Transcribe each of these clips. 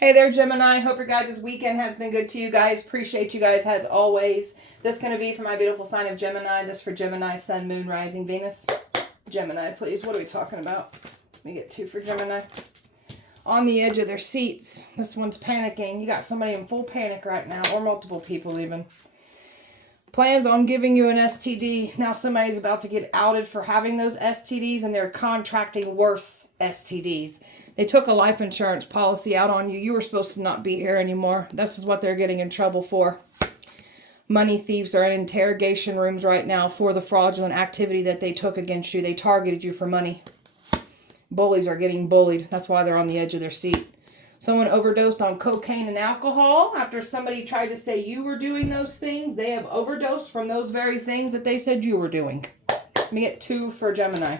Hey there, Gemini. Hope your guys' weekend has been good to you guys. Appreciate you guys as always. This is going to be for my beautiful sign of Gemini. This for Gemini, Sun, Moon, Rising, Venus. Gemini, please. What are we talking about? Let me get two for Gemini. On the edge of their seats. This one's panicking. You got somebody in full panic right now, or multiple people even. Plans on giving you an STD. Now somebody's about to get outed for having those STDs and they're contracting worse STDs. They took a life insurance policy out on you. You were supposed to not be here anymore. This is what they're getting in trouble for. Money thieves are in interrogation rooms right now for the fraudulent activity that they took against you. They targeted you for money. Bullies are getting bullied. That's why they're on the edge of their seat. Someone overdosed on cocaine and alcohol after somebody tried to say you were doing those things. They have overdosed from those very things that they said you were doing. Let me get two for Gemini.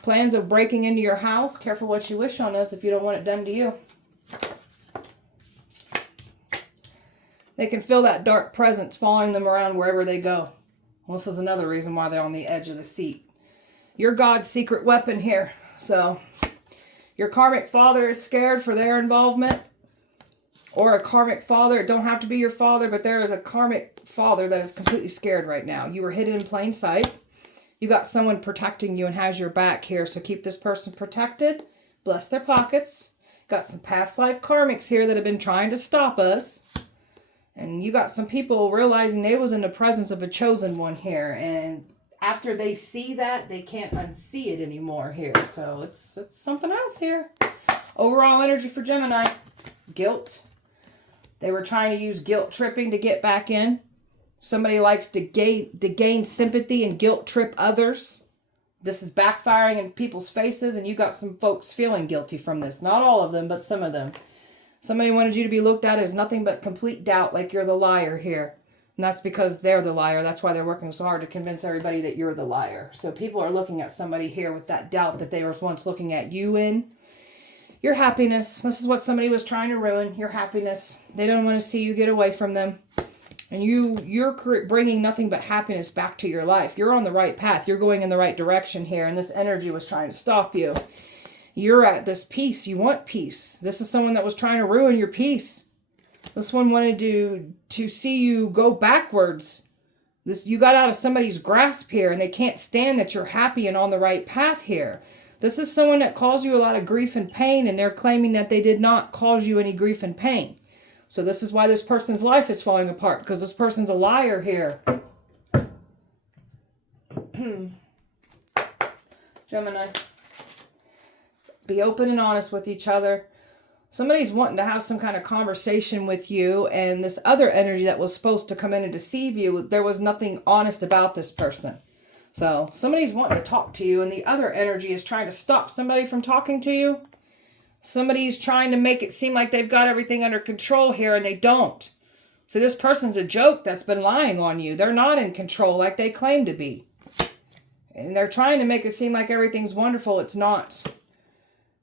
Plans of breaking into your house. Careful what you wish on us if you don't want it done to you. They can feel that dark presence following them around wherever they go. Well, this is another reason why they're on the edge of the seat. You're God's secret weapon here. So your karmic father is scared for their involvement. Or a karmic father. It don't have to be your father, but there is a karmic father that is completely scared right now. You were hidden in plain sight. You got someone protecting you and has your back here. So keep this person protected. Bless their pockets. Got some past life karmics here that have been trying to stop us. And you got some people realizing they was in the presence of a chosen one here. And after they see that, they can't unsee it anymore here. So it's something else here. Overall energy for Gemini. Guilt. They were trying to use guilt tripping to get back in. Somebody likes to gain sympathy and guilt trip others. This is backfiring in people's faces, and you got some folks feeling guilty from this. Not all of them, but some of them. Somebody wanted you to be looked at as nothing but complete doubt, like you're the liar here. And that's because they're the liar. That's why they're working so hard to convince everybody that you're the liar. So people are looking at somebody here with that doubt that they were once looking at you in. Your happiness. This is what somebody was trying to ruin. Your happiness. They don't want to see you get away from them. And you're bringing nothing but happiness back to your life. You're on the right path. You're going in the right direction here. And this energy was trying to stop you. You're at this peace. You want peace. This is someone that was trying to ruin your peace. This one wanted to see you go backwards. You got out of somebody's grasp here. And they can't stand that you're happy and on the right path here. This is someone that caused you a lot of grief and pain. And they're claiming that they did not cause you any grief and pain. So this is why this person's life is falling apart, because this person's a liar here. Gemini. Be open and honest with each other. Somebody's wanting to have some kind of conversation with you, and this other energy that was supposed to come in and deceive you, there was nothing honest about this person. So somebody's wanting to talk to you, and the other energy is trying to stop somebody from talking to you. Somebody's trying to make it seem like they've got everything under control here, and they don't. So this person's a joke that's been lying on you. They're not in control like they claim to be. And they're trying to make it seem like everything's wonderful. It's not.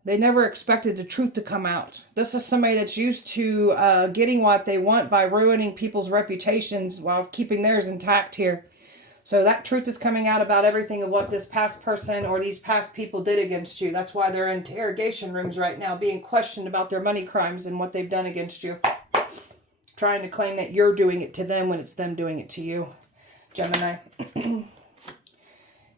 They never expected the truth to come out. This is somebody that's used to getting what they want by ruining people's reputations while keeping theirs intact here. So that truth is coming out about everything of what this past person or these past people did against you. That's why they're in interrogation rooms right now, being questioned about their money crimes and what they've done against you. Trying to claim that you're doing it to them when it's them doing it to you, Gemini.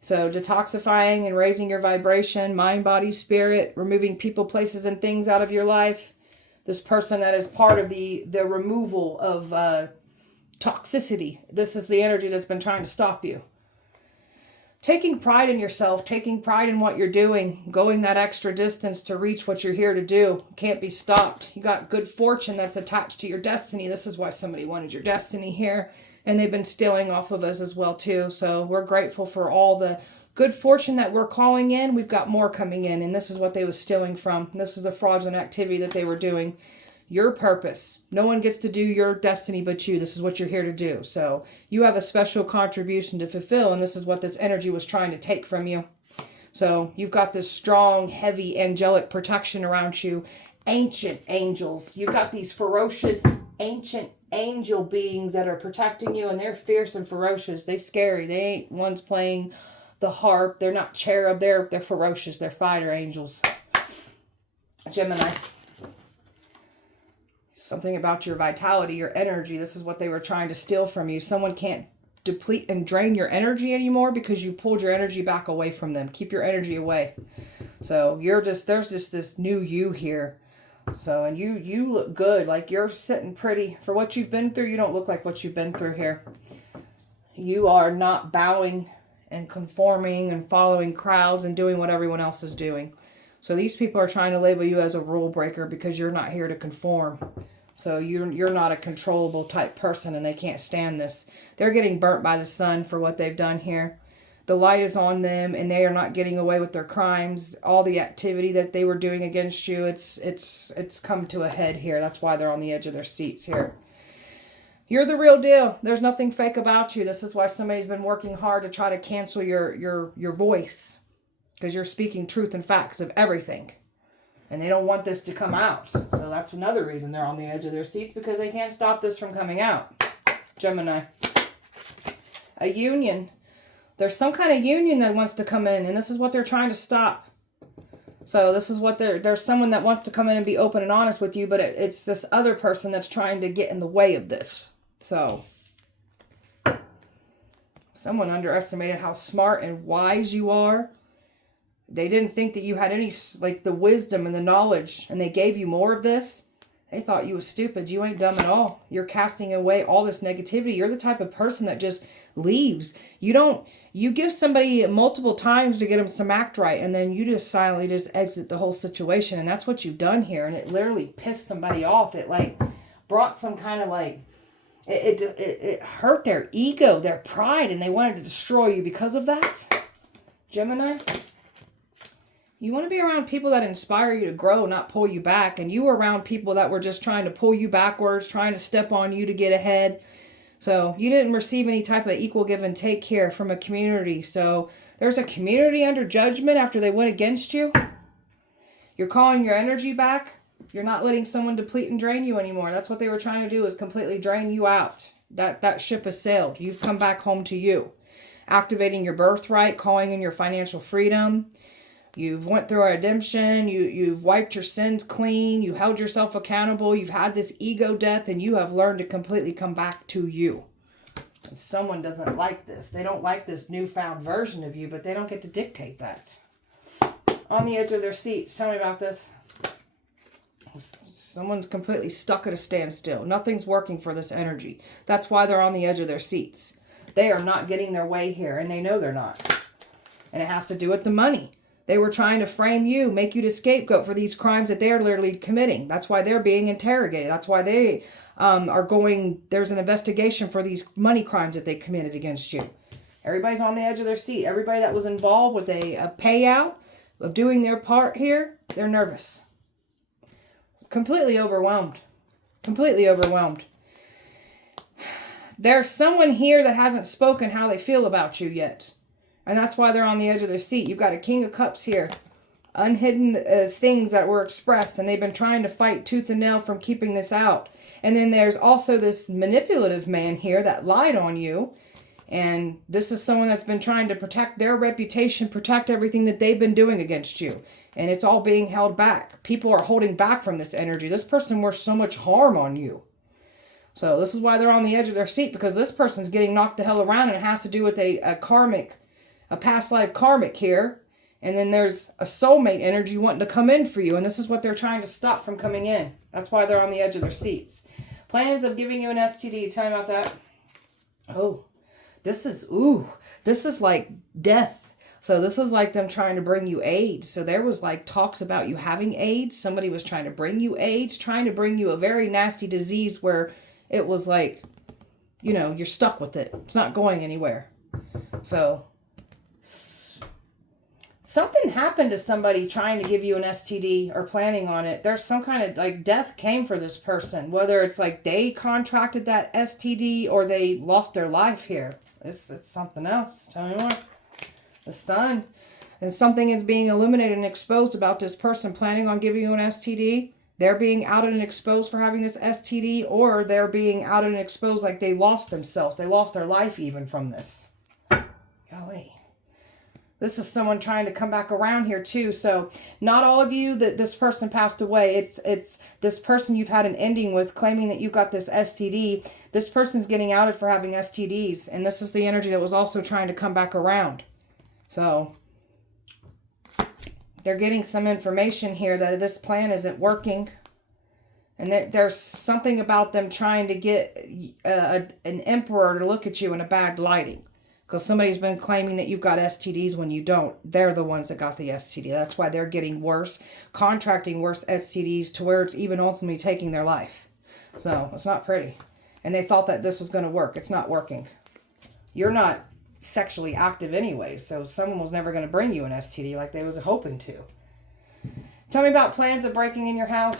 So detoxifying and raising your vibration, mind, body, spirit, removing people, places, and things out of your life. This person that is part of the removal of toxicity. This is the energy that's been trying to stop you. Taking pride in yourself, taking pride in what you're doing, going that extra distance to reach what you're here to do. Can't be stopped. You got good fortune that's attached to your destiny. This is why somebody wanted your destiny here. And they've been stealing off of us as well too. So we're grateful for all the good fortune that we're calling in. We've got more coming in. And this is what they was stealing from. This is the fraudulent activity that they were doing. Your purpose. No one gets to do your destiny but you. This is what you're here to do. So you have a special contribution to fulfill, and this is what this energy was trying to take from you. So you've got this strong, heavy, angelic protection around you. Ancient angels. You've got these ferocious, ancient angel beings that are protecting you, and they're fierce and ferocious. They're scary. They ain't ones playing the harp. They're not cherub. They're ferocious. They're fighter angels. Gemini. Something about your vitality, your energy. This is what they were trying to steal from you. Someone can't deplete and drain your energy anymore because you pulled your energy back away from them. Keep your energy away. So there's just this new you here. So, and you look good. Like you're sitting pretty. For what you've been through, you don't look like what you've been through here. You are not bowing and conforming and following crowds and doing what everyone else is doing. So these people are trying to label you as a rule breaker because you're not here to conform. So you're not a controllable type person, and they can't stand this. They're getting burnt by the sun for what they've done here. The light is on them, and they are not getting away with their crimes. All the activity that they were doing against you, it's come to a head here. That's why they're on the edge of their seats here. You're the real deal. There's nothing fake about you. This is why somebody's been working hard to try to cancel your voice, because you're speaking truth and facts of everything. And they don't want this to come out. So that's another reason they're on the edge of their seats, because they can't stop this from coming out. Gemini. A union. There's some kind of union that wants to come in, and this is what they're trying to stop. So this is what there's someone that wants to come in and be open and honest with you, but it's this other person that's trying to get in the way of this. So someone underestimated how smart and wise you are. They didn't think that you had any, like, the wisdom and the knowledge, and they gave you more of this. They thought you was stupid. You ain't dumb at all. You're casting away all this negativity. You're the type of person that just leaves. You give somebody multiple times to get them some act right, and then you just silently just exit the whole situation, and that's what you've done here, and it literally pissed somebody off. It, like, brought some kind of, like, it hurt their ego, their pride, and they wanted to destroy you because of that. Gemini. You want to be around people that inspire you to grow, not pull you back. And you were around people that were just trying to pull you backwards, trying to step on you to get ahead. So you didn't receive any type of equal give and take here from a community. So there's a community under judgment after they went against you. You're calling your energy back. You're not letting someone deplete and drain you anymore. That's what they were trying to do, is completely drain you out. That ship has sailed. You've come back home to you. Activating your birthright, calling in your financial freedom. You've went through a redemption. You've wiped your sins clean. You held yourself accountable. You've had this ego death, and you have learned to completely come back to you. And someone doesn't like this. They don't like this newfound version of you, but they don't get to dictate that. On the edge of their seats. Tell me about this. Someone's completely stuck at a standstill. Nothing's working for this energy. That's why they're on the edge of their seats. They are not getting their way here, and they know they're not. And it has to do with the money. They were trying to frame you, make you the scapegoat for these crimes that they're literally committing. That's why they're being interrogated. That's why they there's an investigation for these money crimes that they committed against you. Everybody's on the edge of their seat. Everybody that was involved with a payout of doing their part here, they're nervous. Completely overwhelmed. Completely overwhelmed. There's someone here that hasn't spoken how they feel about you yet. And that's why they're on the edge of their seat. You've got a King of Cups here. Unhidden things that were expressed. And they've been trying to fight tooth and nail from keeping this out. And then there's also this manipulative man here that lied on you. And this is someone that's been trying to protect their reputation, protect everything that they've been doing against you. And it's all being held back. People are holding back from this energy. This person worked so much harm on you. So this is why they're on the edge of their seat. Because this person's getting knocked the hell around. And it has to do with a karmic, a past life karmic here. And then there's a soulmate energy wanting to come in for you. And this is what they're trying to stop from coming in. That's why they're on the edge of their seats. Plans of giving you an STD. Tell me about that. Oh, this is like death. So this is like them trying to bring you AIDS. So there was like talks about you having AIDS. Somebody was trying to bring you AIDS, trying to bring you a very nasty disease where it was like, you know, you're stuck with it. It's not going anywhere. So something happened to somebody trying to give you an STD or planning on it. There's some kind of like death came for this person, whether it's like they contracted that STD or they lost their life here. It's something else. Tell me more. The sun. And something is being illuminated and exposed about this person planning on giving you an STD. They're being outed and exposed for having this STD, or they're being outed and exposed like they lost themselves. They lost their life even from this. Golly. This is someone trying to come back around here too. So not all of you that this person passed away. It's this person you've had an ending with, claiming that you got this STD. This person's getting outed for having STDs. And this is the energy that was also trying to come back around. So they're getting some information here that this plan isn't working. And that there's something about them trying to get an emperor to look at you in a bad lighting. Because somebody's been claiming that you've got STDs when you don't. They're the ones that got the STD. That's why they're getting worse, contracting worse STDs to where it's even ultimately taking their life. So it's not pretty. And they thought that this was going to work. It's not working. You're not sexually active anyway, so someone was never going to bring you an STD like they was hoping to. Tell me about plans of breaking in your house.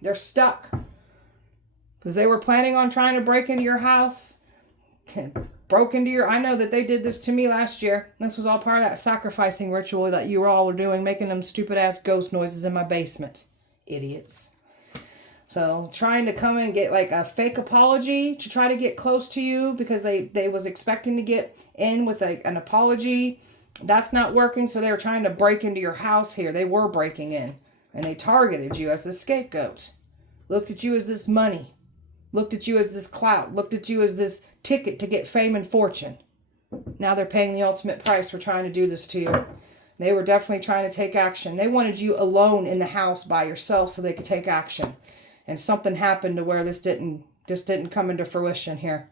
They're stuck. Because they were planning on trying to break into your house. Broke into your... I know that they did this to me last year. This was all part of that sacrificing ritual that you all were doing, making them stupid ass ghost noises in my basement. Idiots. So trying to come and get like a fake apology to try to get close to you because they was expecting to get in with an apology. That's not working. So they were trying to break into your house here. They were breaking in and they targeted you as the scapegoat. Looked at you as this money. Looked at you as this clout. Looked at you as this ticket to get fame and fortune. Now they're paying the ultimate price for trying to do this to you. They were definitely trying to take action. They wanted you alone in the house by yourself so they could take action. And something happened to where this didn't come into fruition here.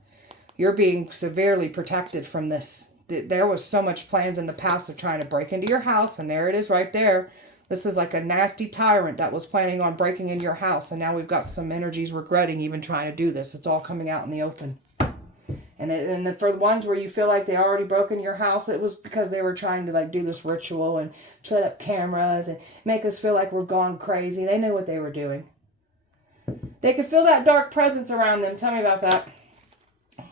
You're being severely protected from this. There was so much plans in the past of trying to break into your house, and there it is right there. This is like a nasty tyrant that was planning on breaking into your house, and now we've got some energies regretting even trying to do this. It's all coming out in the open. And then for the ones where you feel like they already broke into your house, it was because they were trying to like do this ritual and set up cameras and make us feel like we're gone crazy. They knew what they were doing. They could feel that dark presence around them. Tell me about that.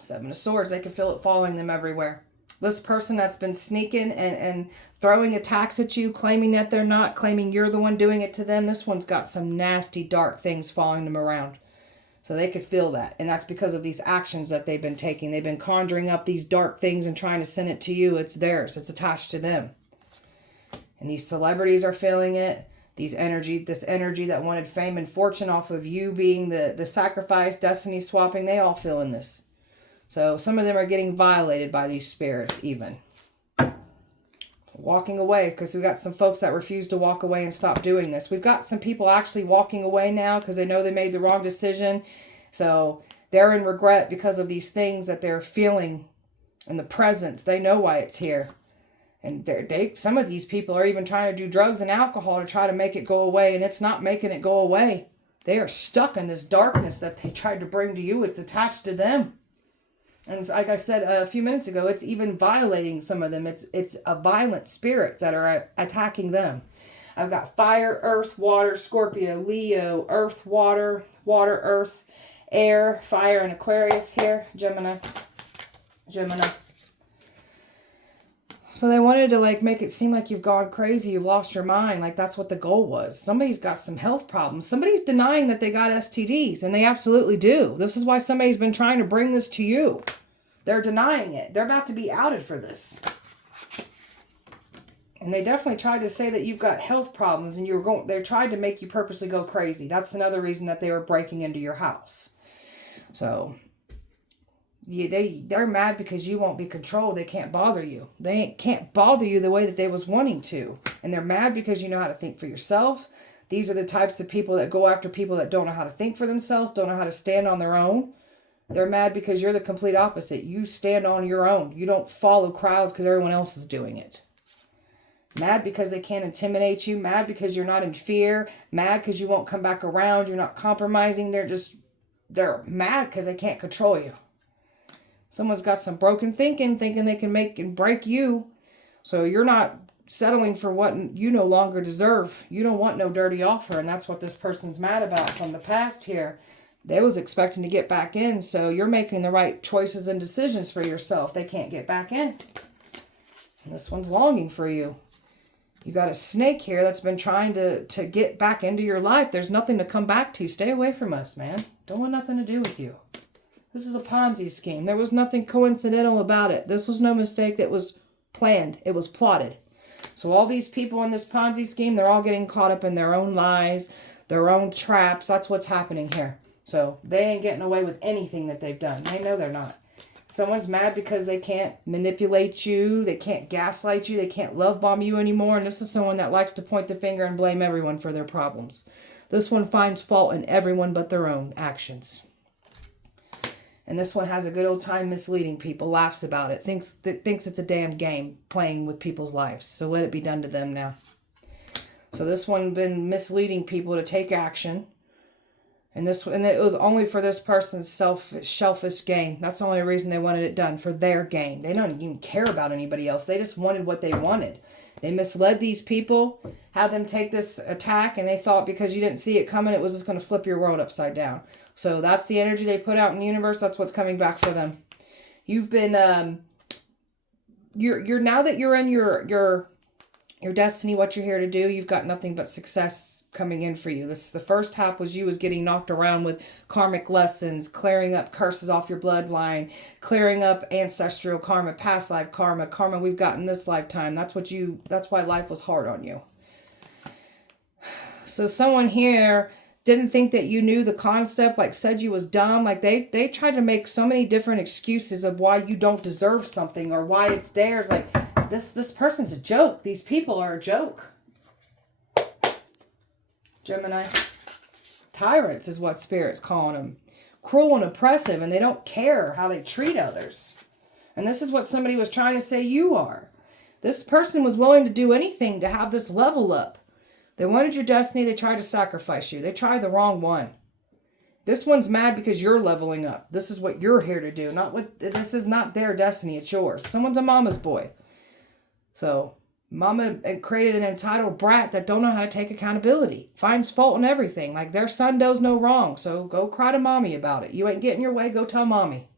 Seven of Swords. They could feel it following them everywhere. This person that's been sneaking and throwing attacks at you, claiming that they're not, claiming you're the one doing it to them. This one's got some nasty, dark things following them around. So they could feel that. And that's because of these actions that they've been taking. They've been conjuring up these dark things and trying to send it to you. It's theirs. It's attached to them. And these celebrities are feeling it. This energy that wanted fame and fortune off of you being the sacrifice, destiny swapping, they all feel in this. So some of them are getting violated by these spirits even. Walking away, because we've got some folks that refuse to walk away and stop doing this. We've got some people actually walking away now because they know they made the wrong decision. So they're in regret because of these things that they're feeling in the presence. They know why it's here. And some of these people are even trying to do drugs and alcohol to try to make it go away. And it's not making it go away. They are stuck in this darkness that they tried to bring to you. It's attached to them. And like I said a few minutes ago, it's even violating some of them. It's a violent spirits that are attacking them. I've got fire, earth, water, Scorpio, Leo, earth, water, earth, air, fire, and Aquarius here. Gemini. So they wanted to like make it seem like you've gone crazy, you've lost your mind. Like that's what the goal was. Somebody's got some health problems. Somebody's denying that they got STDs, and they absolutely do. This is why somebody's been trying to bring this to you. They're denying it. They're about to be outed for this. And they definitely tried to say that you've got health problems and they tried to make you purposely go crazy. That's another reason that they were breaking into your house. So they're mad because you won't be controlled. They can't bother you. They can't bother you the way that they was wanting to. And they're mad because you know how to think for yourself. These are the types of people that go after people that don't know how to think for themselves, don't know how to stand on their own. They're mad because you're the complete opposite. You stand on your own. You don't follow crowds because everyone else is doing it. Mad because they can't intimidate you. Mad because you're not in fear. Mad because you won't come back around. You're not compromising. They're mad because they can't control you. Someone's got some broken thinking they can make and break you. So you're not settling for what you no longer deserve. You don't want no dirty offer. And that's what this person's mad about from the past here. They was expecting to get back in. So you're making the right choices and decisions for yourself. They can't get back in. And this one's longing for you. You got a snake here that's been trying to get back into your life. There's nothing to come back to. Stay away from us, man. Don't want nothing to do with you. This is a Ponzi scheme. There was nothing coincidental about it. This was no mistake that was planned. It was plotted. So all these people in this Ponzi scheme, they're all getting caught up in their own lies, their own traps. That's what's happening here. So they ain't getting away with anything that they've done. They know they're not. Someone's mad because they can't manipulate you. They can't gaslight you. They can't love bomb you anymore. And this is someone that likes to point the finger and blame everyone for their problems. This one finds fault in everyone but their own actions. And this one has a good old time misleading people, laughs about it, thinks it's a damn game playing with people's lives. So let it be done to them now. So this one been misleading people to take action. And it was only for this person's selfish gain. That's the only reason they wanted it done, for their gain. They don't even care about anybody else. They just wanted what they wanted. They misled these people, had them take this attack, and they thought because you didn't see it coming, it was just going to flip your world upside down. So that's the energy they put out in the universe. That's what's coming back for them. You've been, you're now that you're in your destiny, what you're here to do, you've got nothing but success coming in for you. The first half was you was getting knocked around with karmic lessons, clearing up curses off your bloodline, clearing up ancestral karma, past life karma we've got in this lifetime. That's why life was hard on you. So someone here didn't think that you knew the concept, like said you was dumb. Like they tried to make so many different excuses of why you don't deserve something or why it's theirs. Like this person's a joke. These people are a joke. Gemini. Tyrants is what Spirit's calling them. Cruel and oppressive, and they don't care how they treat others. And this is what somebody was trying to say you are. This person was willing to do anything to have this level up. They wanted your destiny. They tried to sacrifice you. They tried the wrong one. This one's mad because you're leveling up. This is what you're here to do. This is not their destiny. It's yours. Someone's a mama's boy. So mama created an entitled brat that don't know how to take accountability. Finds fault in everything. Like their son does no wrong. So go cry to mommy about it. You ain't getting your way. Go tell mommy.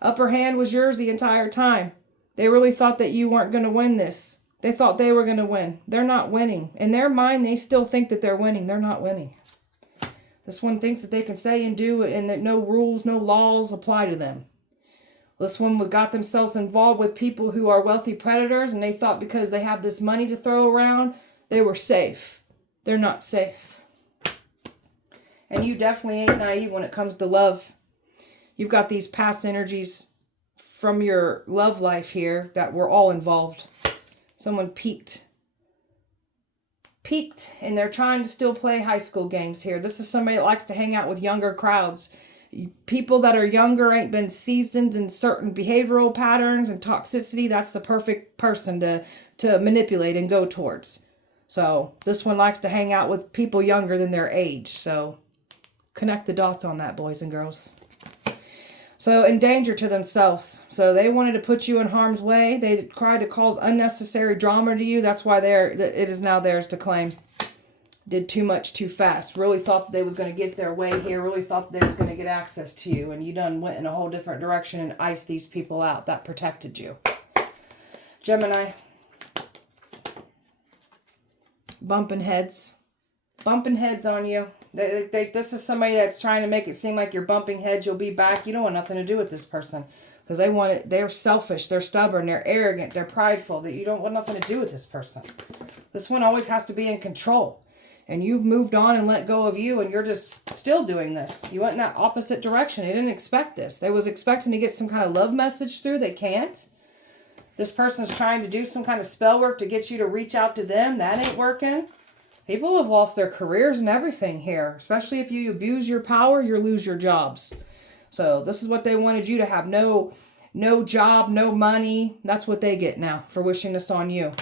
Upper hand was yours the entire time. They really thought that you weren't going to win this. They thought they were going to win. They're not winning. In their mind, they still think that they're winning. They're not winning. This one thinks that they can say and do and that no rules, no laws apply to them. This one got themselves involved with people who are wealthy predators, and they thought because they have this money to throw around, they were safe. They're not safe. And you definitely ain't naive when it comes to love. You've got these past energies from your love life here that we're all involved. Someone peaked, and they're trying to still play high school games here. This is somebody that likes to hang out with younger crowds. People that are younger ain't been seasoned in certain behavioral patterns and toxicity. That's the perfect person to manipulate and go towards. So this one likes to hang out with people younger than their age. So connect the dots on that, boys and girls. So in danger to themselves. So they wanted to put you in harm's way. They tried to cause unnecessary drama to you. That's why it is now theirs to claim. Did too much too fast. Really thought that they was going to get their way here. Really thought that they was going to get access to you. And you done went in a whole different direction and iced these people out. That protected you. Gemini. Bumping heads. Bumping heads on you. This is somebody that's trying to make it seem like you're bumping heads, you'll be back. You don't want nothing to do with this person. Because they're selfish, they're stubborn, they're arrogant, they're prideful. That you don't want nothing to do with this person. This one always has to be in control. And you've moved on and let go of you, and you're just still doing this. You went in that opposite direction. They didn't expect this. They was expecting to get some kind of love message through. They can't. This person's trying to do some kind of spell work to get you to reach out to them. That ain't working. People have lost their careers and everything here. Especially if you abuse your power, you lose your jobs. So this is what they wanted you to have. No job, no money. That's what they get now for wishing this on you.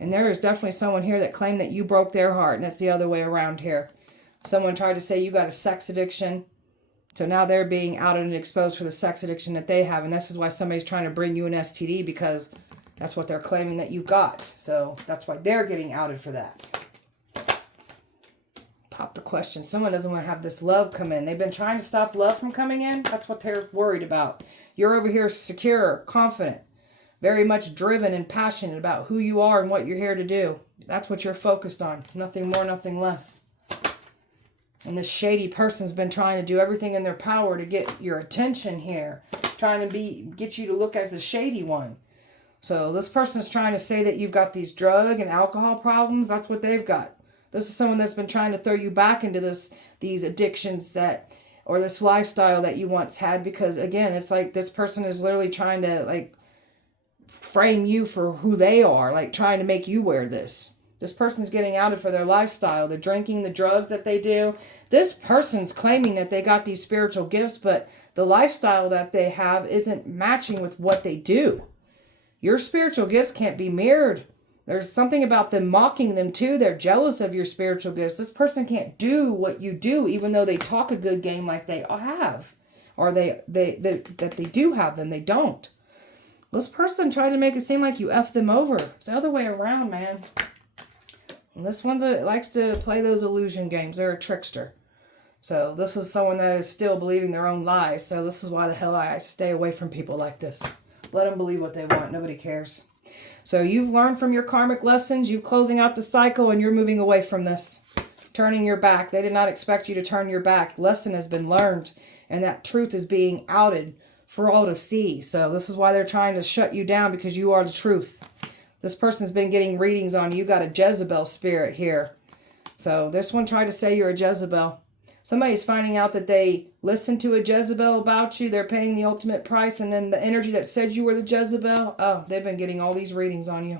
And there is definitely someone here that claimed that you broke their heart. And it's the other way around here. Someone tried to say you got a sex addiction. So now they're being outed and exposed for the sex addiction that they have. And this is why somebody's trying to bring you an STD, because that's what they're claiming that you got. So that's why they're getting outed for that. Pop the question. Someone doesn't want to have this love come in. They've been trying to stop love from coming in. That's what they're worried about. You're over here secure, confident, very much driven and passionate about who you are and what you're here to do. That's what you're focused on. Nothing more, nothing less. And this shady person's been trying to do everything in their power to get your attention here. Trying to get you to look as the shady one. So this person is trying to say that you've got these drug and alcohol problems. That's what they've got. This is someone that's been trying to throw you back into these addictions or this lifestyle that you once had, because again, it's like this person is literally trying to like frame you for who they are, like trying to make you wear this. This person's getting outed for their lifestyle, the drinking, the drugs that they do. This person's claiming that they got these spiritual gifts, but the lifestyle that they have isn't matching with what they do. Your spiritual gifts can't be mirrored. There's something about them mocking them too. They're jealous of your spiritual gifts. This person can't do what you do, even though they talk a good game like they have. Or that they do have them. They don't. This person tried to make it seem like you F them over. It's the other way around, man. And this one likes to play those illusion games. They're a trickster. So this is someone that is still believing their own lies. So this is why the hell I stay away from people like this. Let them believe what they want. Nobody cares. So you've learned from your karmic lessons. You're closing out the cycle and you're moving away from this. Turning your back. They did not expect you to turn your back. Lesson has been learned. And that truth is being outed for all to see. So this is why they're trying to shut you down, because you are the truth. This person's been getting readings on you. You got a Jezebel spirit here. So this one tried to say you're a Jezebel. Somebody's finding out that they listened to a Jezebel about you. They're paying the ultimate price. And then the energy that said you were the Jezebel, oh, they've been getting all these readings on you.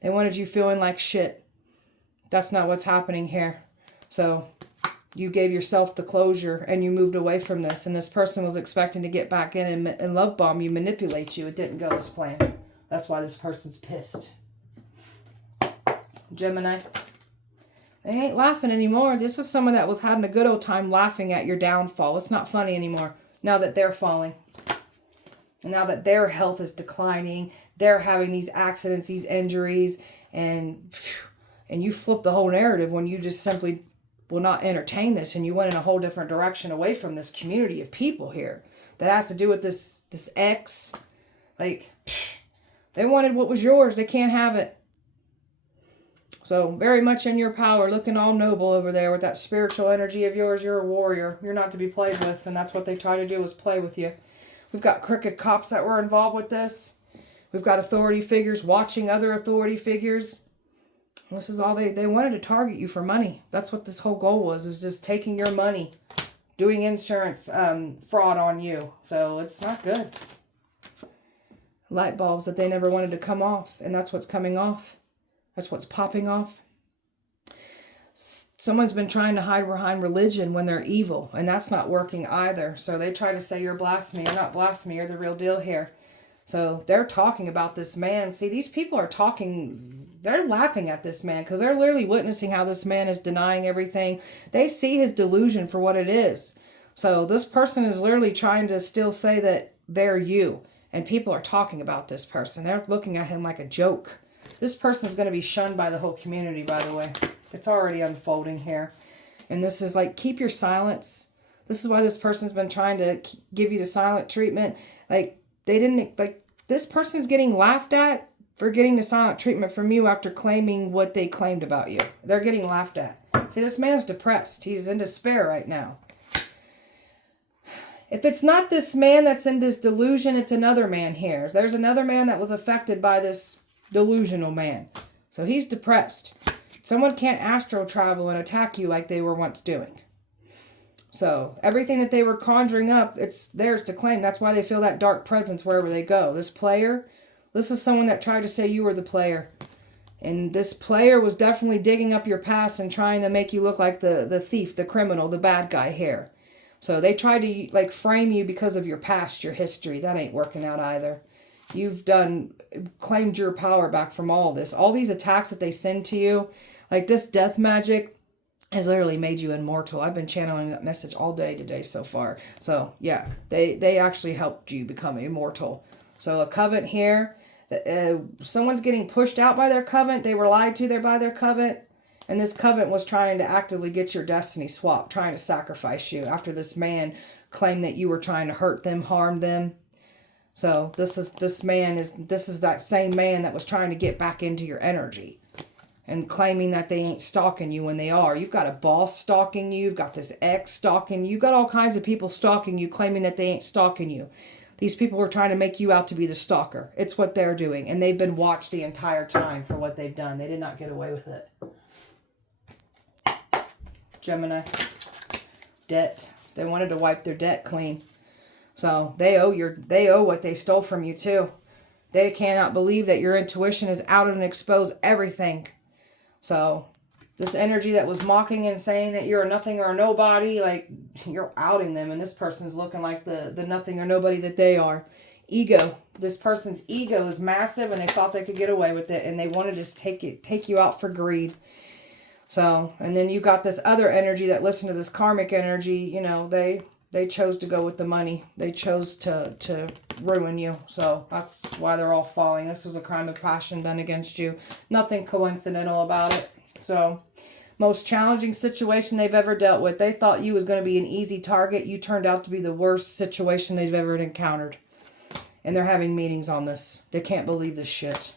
They wanted you feeling like shit. That's not what's happening here. So you gave yourself the closure and you moved away from this. And this person was expecting to get back in and love bomb you, manipulate you. It didn't go as planned. That's why this person's pissed. Gemini. They ain't laughing anymore. This is someone that was having a good old time laughing at your downfall. It's not funny anymore now that they're falling. And now that their health is declining, they're having these accidents, these injuries, and you flip the whole narrative when you just simply will not entertain this, and you went in a whole different direction away from this community of people here that has to do with this ex. Like, they wanted what was yours. They can't have it. So very much in your power, looking all noble over there with that spiritual energy of yours. You're a warrior. You're not to be played with, and that's what they try to do, is play with you. We've got crooked cops that were involved with this. We've got authority figures watching other authority figures. This is all they wanted to target you for money. That's what this whole goal was, is just taking your money, doing insurance fraud on you. So it's not good. Light bulbs that they never wanted to come off, and that's what's coming off. That's what's popping off. Someone's been trying to hide behind religion when they're evil, and that's not working either. So they try to say you're blasphemy. You're not blasphemy. You're the real deal here. So they're talking about this man. See, these people are talking, they're laughing at this man because they're literally witnessing how this man is denying everything. They see his delusion for what it is. So this person is literally trying to still say that they're you. And people are talking about this person. They're looking at him like a joke. This person is going to be shunned by the whole community, by the way. It's already unfolding here. And this is like, keep your silence. This is why this person's been trying to give you the silent treatment. Like, they didn't, like, this person's getting laughed at for getting the silent treatment from you after claiming what they claimed about you. They're getting laughed at. See, this man's depressed. He's in despair right now. If it's not this man that's in this delusion, it's another man here. There's another man that was affected by this delusional man. So he's depressed. Someone can't astral travel and attack you like they were once doing. So everything that they were conjuring up, it's theirs to claim. That's why they feel that dark presence wherever they go. This player, this is someone that tried to say you were the player. And this player was definitely digging up your past and trying to make you look like the thief, the criminal, the bad guy here. So they tried to like frame you because of your past, your history. That ain't working out either. You've claimed your power back from all this. All these attacks that they send to you, like this death magic has literally made you immortal. I've been channeling that message all day today so far. So yeah, they actually helped you become immortal. So a covenant here, someone's getting pushed out by their covenant. They were lied to there by their covenant. And this covenant was trying to actively get your destiny swapped, trying to sacrifice you after this man claimed that you were trying to hurt them, harm them. So this is that same man that was trying to get back into your energy and claiming that they ain't stalking you when they are. You've got a boss stalking you. You've got this ex stalking you. You've got all kinds of people stalking you, claiming that they ain't stalking you. These people were trying to make you out to be the stalker. It's what they're doing. And they've been watched the entire time for what they've done. They did not get away with it. Gemini. Debt. They wanted to wipe their debt clean. So they owe what they stole from you too. They cannot believe that your intuition is out and expose everything. So this energy that was mocking and saying that you're a nothing or a nobody, like you're outing them, and this person's looking like the nothing or nobody that they are. Ego. This person's ego is massive, and they thought they could get away with it, and they wanted to take you out for greed. So, and then you got this other energy that listened to this karmic energy. You know, they chose to go with the money. They chose to ruin you. So that's why they're all falling. This was a crime of passion done against you. Nothing coincidental about it. So, most challenging situation they've ever dealt with. They thought you was going to be an easy target. You turned out to be the worst situation they've ever encountered. And they're having meetings on this. They can't believe this shit.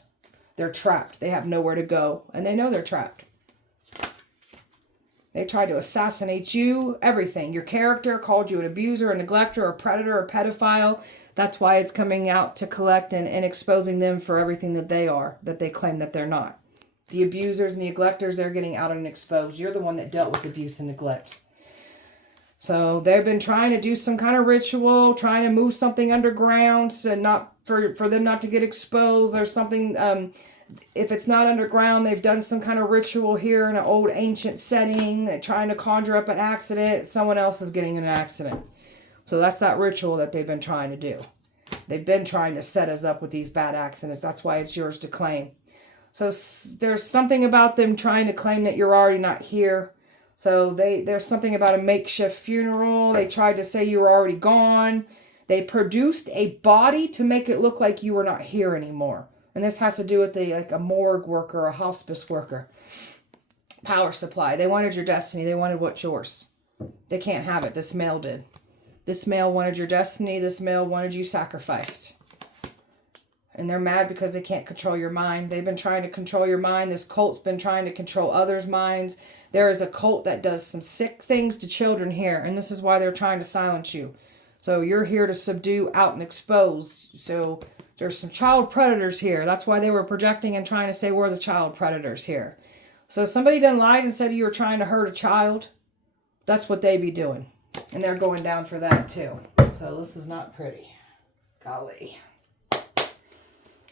They're trapped. They have nowhere to go. And they know they're trapped. They tried to assassinate you, everything. Your character, called you an abuser, a neglector, a predator, a pedophile. That's why it's coming out to collect and exposing them for everything that they are, that they claim that they're not. The abusers and the neglectors, they're getting out and exposed. You're the one that dealt with abuse and neglect. So they've been trying to do some kind of ritual, trying to move something underground, so not for them not to get exposed. There's something, if it's not underground, they've done some kind of ritual here in an old ancient setting. They're trying to conjure up an accident. Someone else is getting in an accident. So that's that ritual that they've been trying to do. They've been trying to set us up with these bad accidents. That's why it's yours to claim. So there's something about them trying to claim that you're already not here. So there's something about a makeshift funeral. They tried to say you were already gone. They produced a body to make it look like you were not here anymore. And this has to do with like a morgue worker, a hospice worker. Power supply. They wanted your destiny. They wanted what's yours. They can't have it. This male did. This male wanted your destiny. This male wanted you sacrificed. And they're mad because they can't control your mind. They've been trying to control your mind. This cult's been trying to control others' minds. There is a cult that does some sick things to children here. And this is why they're trying to silence you. So you're here to subdue, out, and expose. So there's some child predators here. That's why they were projecting and trying to say we're the child predators here. So somebody done lied and said you were trying to hurt a child. That's what they be doing. And they're going down for that too. So this is not pretty. Golly.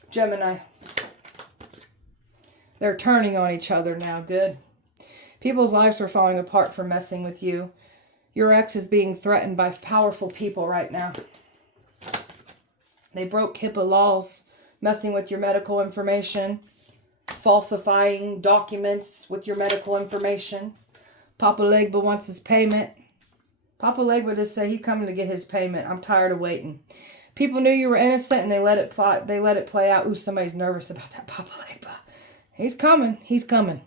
Gemini. They're turning on each other now. Good. People's lives are falling apart for messing with you. Your ex is being threatened by powerful people right now. They broke HIPAA laws, messing with your medical information, falsifying documents with your medical information. Papa Legba wants his payment. Papa Legba just said he's coming to get his payment. I'm tired of waiting. People knew you were innocent and they let it play out. Ooh, somebody's nervous about that Papa Legba. He's coming. He's coming.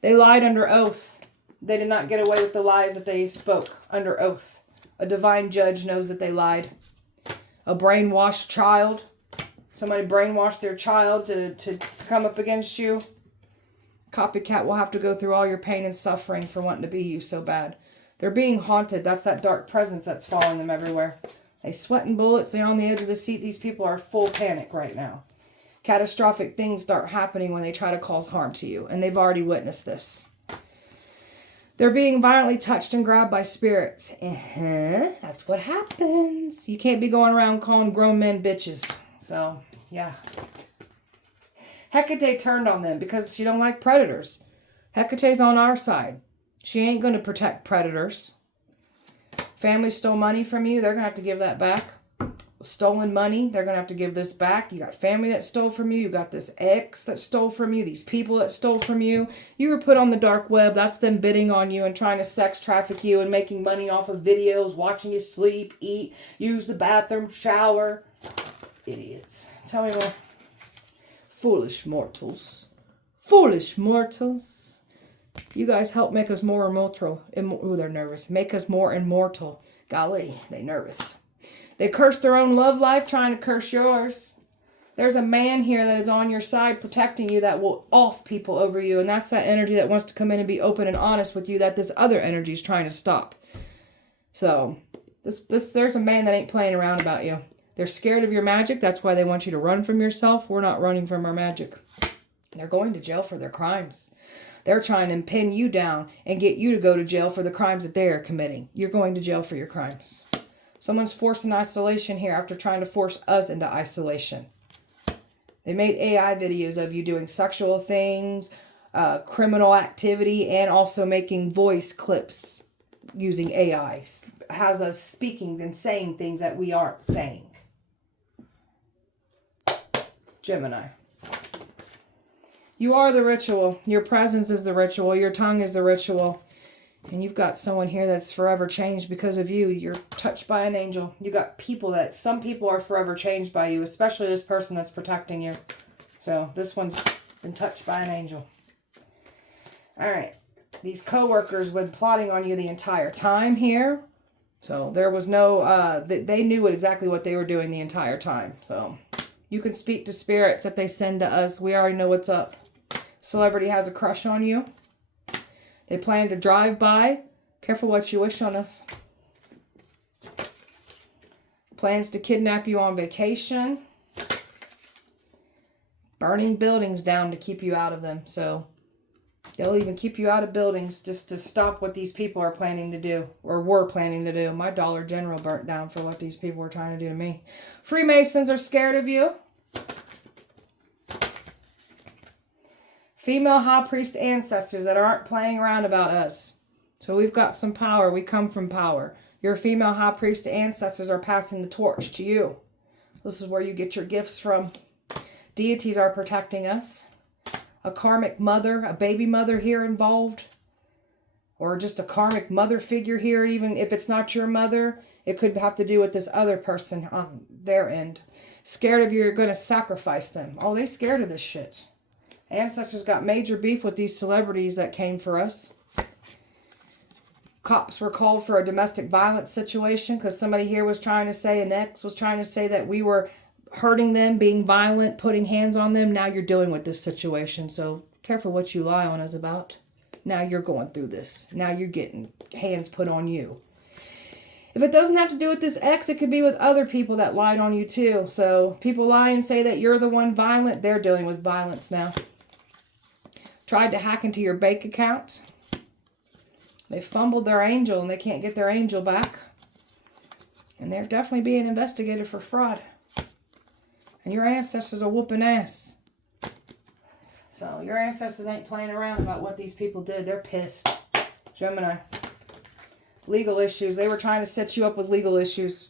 They lied under oath. They did not get away with the lies that they spoke under oath. A divine judge knows that they lied. A brainwashed child. Somebody brainwashed their child to come up against you. Copycat will have to go through all your pain and suffering for wanting to be you so bad. They're being haunted. That's that dark presence that's following them everywhere. They sweating bullets. They're on the edge of the seat. These people are full panic right now. Catastrophic things start happening when they try to cause harm to you. And they've already witnessed this. They're being violently touched and grabbed by spirits. That's what happens. You can't be going around calling grown men bitches. So, yeah. Hecate turned on them because she don't like predators. Hecate's on our side. She ain't going to protect predators. Family stole money from you. They're going to have to give that back. Stolen money. They're going to have to give this back. You got family that stole from you. You got this ex that stole from you. These people that stole from you. You were put on the dark web. That's them bidding on you and trying to sex traffic you and making money off of videos, watching you sleep, eat, use the bathroom, shower. Idiots. Tell me more. Foolish mortals. Foolish mortals. You guys help make us more immortal. Ooh, they're nervous. Make us more immortal. Golly, they nervous. They curse their own love life, trying to curse yours. There's a man here that is on your side protecting you that will off people over you. And that's that energy that wants to come in and be open and honest with you that this other energy is trying to stop. So, there's a man that ain't playing around about you. They're scared of your magic. That's why they want you to run from yourself. We're not running from our magic. They're going to jail for their crimes. They're trying to pin you down and get you to go to jail for the crimes that they are committing. You're going to jail for your crimes. Someone's forced in isolation here after trying to force us into isolation. They made AI videos of you doing sexual things, criminal activity, and also making voice clips using AI. Has us speaking and saying things that we aren't saying. Gemini. You are the ritual. Your presence is the ritual. Your tongue is the ritual. And you've got someone here that's forever changed because of you. You're touched by an angel. You got people that, some people are forever changed by you, especially this person that's protecting you. So this one's been touched by an angel. All right. These co-workers been plotting on you the entire time here. So there was no, they knew exactly what they were doing the entire time. So you can speak to spirits that they send to us. We already know what's up. Celebrity has a crush on you. They plan to drive by. Careful what you wish on us. Plans to kidnap you on vacation. Burning buildings down to keep you out of them. So they'll even keep you out of buildings just to stop what these people are planning to do. Or were planning to do. My Dollar General burnt down for what these people were trying to do to me. Freemasons are scared of you. Female high priest ancestors that aren't playing around about us. So we've got some power. We come from power. Your female high priest ancestors are passing the torch to you. This is where you get your gifts from. Deities are protecting us. A karmic mother, a baby mother here involved. Or just a karmic mother figure here. Even if it's not your mother, it could have to do with this other person on their end. Scared of you, you're going to sacrifice them. Oh, they scared of this shit. Ancestors got major beef with these celebrities that came for us. Cops were called for a domestic violence situation because somebody here was trying to say, an ex was trying to say that we were hurting them, being violent, putting hands on them. Now you're dealing with this situation. So careful what you lie on us about. Now you're going through this. Now you're getting hands put on you. If it doesn't have to do with this ex, it could be with other people that lied on you too. So people lie and say that you're the one violent. They're dealing with violence now. Tried to hack into your bank account. They fumbled their angel and they can't get their angel back. And they're definitely being investigated for fraud. And your ancestors are whooping ass. So your ancestors ain't playing around about what these people did. They're pissed. Gemini. Legal issues. They were trying to set you up with legal issues.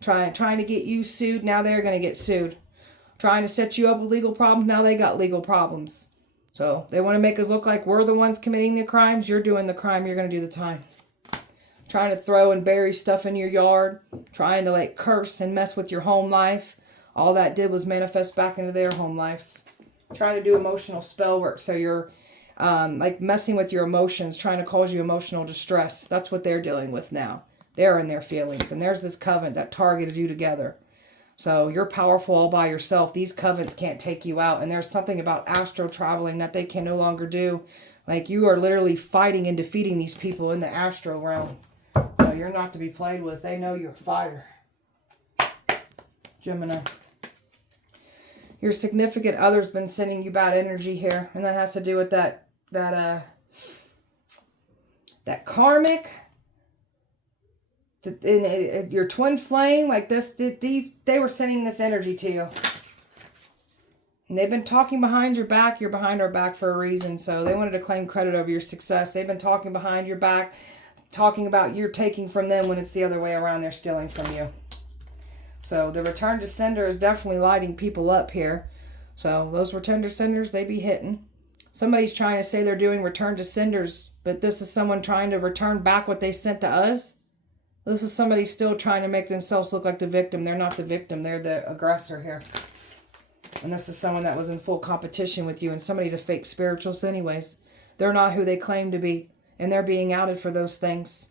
Trying to get you sued. Now they're going to get sued. Trying to set you up with legal problems. Now they got legal problems. So they want to make us look like we're the ones committing the crimes. You're doing the crime. You're going to do the time. Trying to throw and bury stuff in your yard. Trying to like curse and mess with your home life. All that did was manifest back into their home lives. Trying to do emotional spell work. So you're like messing with your emotions. Trying to cause you emotional distress. That's what they're dealing with now. They're in their feelings. And there's this covenant that targeted you together. So you're powerful all by yourself. These covens can't take you out. And there's something about astral traveling that they can no longer do. Like you are literally fighting and defeating these people in the astral realm. So you're not to be played with. They know you're a fighter. Gemini. Your significant other's been sending you bad energy here. And that has to do with that karmic. In your twin flame, like this, they were sending this energy to you. And they've been talking behind your back. You're behind our back for a reason. So they wanted to claim credit over your success. They've been talking behind your back, talking about you're taking from them when it's the other way around. They're stealing from you. So the return to sender is definitely lighting people up here. So those return to senders, they be hitting. Somebody's trying to say they're doing return to senders, but this is someone trying to return back what they sent to us. This is somebody still trying to make themselves look like the victim. They're not the victim. They're the aggressor here. And this is someone that was in full competition with you. And somebody's a fake spiritualist anyways. They're not who they claim to be. And they're being outed for those things.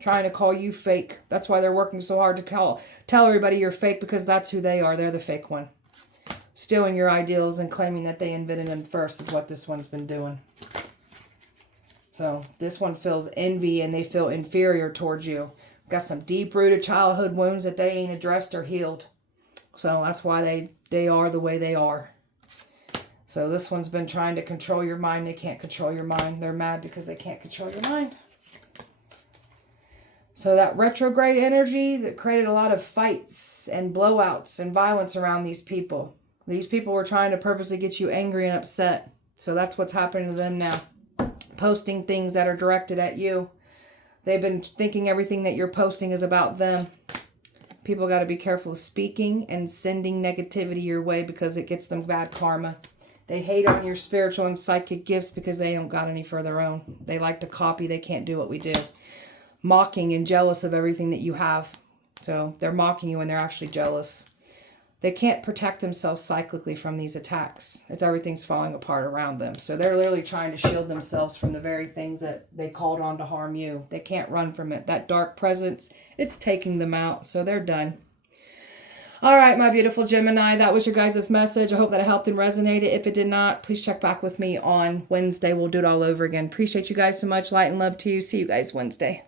Trying to call you fake. That's why they're working so hard to tell everybody you're fake. Because that's who they are. They're the fake one. Stealing your ideals and claiming that they invented them first is what this one's been doing. So this one feels envy and they feel inferior towards you. Got some deep-rooted childhood wounds that they ain't addressed or healed. So that's why they are the way they are. So this one's been trying to control your mind. They can't control your mind. They're mad because they can't control your mind. So that retrograde energy that created a lot of fights and blowouts and violence around these people. These people were trying to purposely get you angry and upset. So that's what's happening to them now. Posting things that are directed at you. They've been thinking everything that you're posting is about them. People got to be careful of speaking and sending negativity your way because it gets them bad karma. They hate on your spiritual and psychic gifts because they don't got any for their own. They like to copy. They can't do what we do. Mocking and jealous of everything that you have. So they're mocking you when they're actually jealous. They can't protect themselves cyclically from these attacks. Everything's falling apart around them. So they're literally trying to shield themselves from the very things that they called on to harm you. They can't run from it. That dark presence, it's taking them out. So they're done. All right, my beautiful Gemini, that was your guys' message. I hope that it helped and resonated. If it did not, please check back with me on Wednesday. We'll do it all over again. Appreciate you guys so much. Light and love to you. See you guys Wednesday.